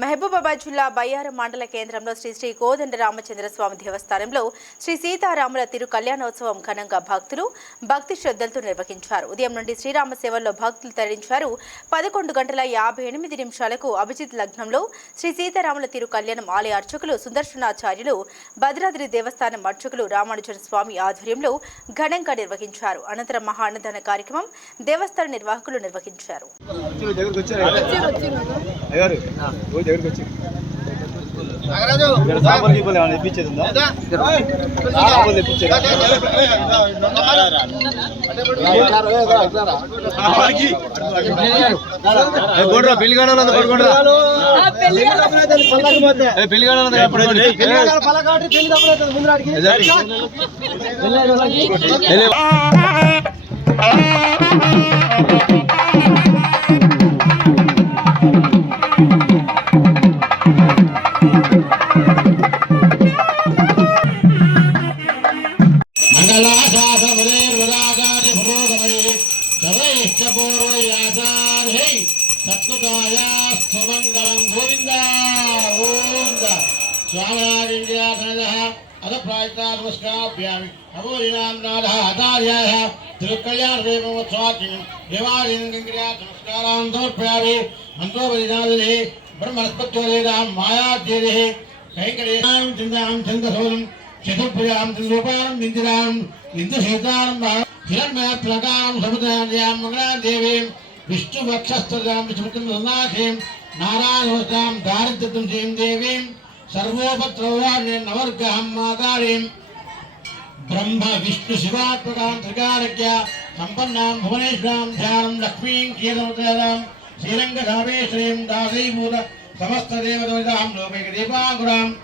మహబూబాబాద్ జిల్లా బయ్యారం మండల కేంద్రంలో శ్రీ శ్రీ కోదండ రామచంద్ర స్వామి దేవస్థానంలో శ్రీ సీతారాముల తిరు కళ్యాణోత్సవం ఘనంగా భక్తులు భక్తి శ్రద్ధలతో నిర్వహించారు. ఉదయం నుండి శ్రీరామ సేవల్లో భక్తులు తరించారు పదకొండు గంటల యాభై ఎనిమిది నిమిషాలకు అభిజిత్ లగ్నంలో శ్రీ సీతారాముల తిరు కళ్యాణం ఆలయ అర్చకులు సుదర్శనాచార్యులు భద్రాద్రి దేవస్థానం అర్చకులు రామానుజన్ స్వామి ఆధ్వర్యంలో ఘనంగా నిర్వహించారు. అనంతరం మహా అన్నదాన కార్యక్రమం దేవస్థాన నిర్వాహకులు నిర్వహించారు. దగ్గరికి వచ్చి ఇక్కడ సాంబార్ గీపాలు ఏమైనా తెప్పించేది ఉందా సాంబార్ తెప్పించేది కొడురా పెళ్ళి కాడ పడుకోండి పెళ్ళి కాడ మంగళాశాసవరేర్వరాగాది पूर्वयाचार्यै सत्कृतायास्तुमङ्गलं गोविन्दा ॐ स्वामराजिन्द्यासनजः अथ प्रायितात्मस्काभ्यामि अमोलिनाम्नाथः आचार्याः तिरुकल्याणदेवोत्सवाकिं देवालिङ्गङ्क्रिया संस्कारान् समर्पयामि मन्त्रोपरिनादिः ब्रह्मणस्पत्योदेदां मायाद्येः कैङ्करेणां चिन्तां छन्दसोनं चतुर्भुजां रूपां निन्दिरां निन्दशेतां నిందిరాం నిందశేతాం హిరణ్మయప్లకాం సముద్రాం మంగళాం దేవీం విష్ణువక్షస్థుతాం విష్ణుమృతం సన్నాఖీం దారిద్ర్యం శ్రీం దేవీం సర్వోపత్రవాణ్య నవర్గహం మాతారీం బ్రహ్మ విష్ణు శివాత్మకాం త్రికారజ్ఞ సంపన్నాం భువనేశ్వరాం ధ్యానం లక్ష్మీం కీర్తనం శ్రీరంగధామేశ్వరీం దాసీభూత సమస్త దేవతాం లోకైక దీపాంకురాం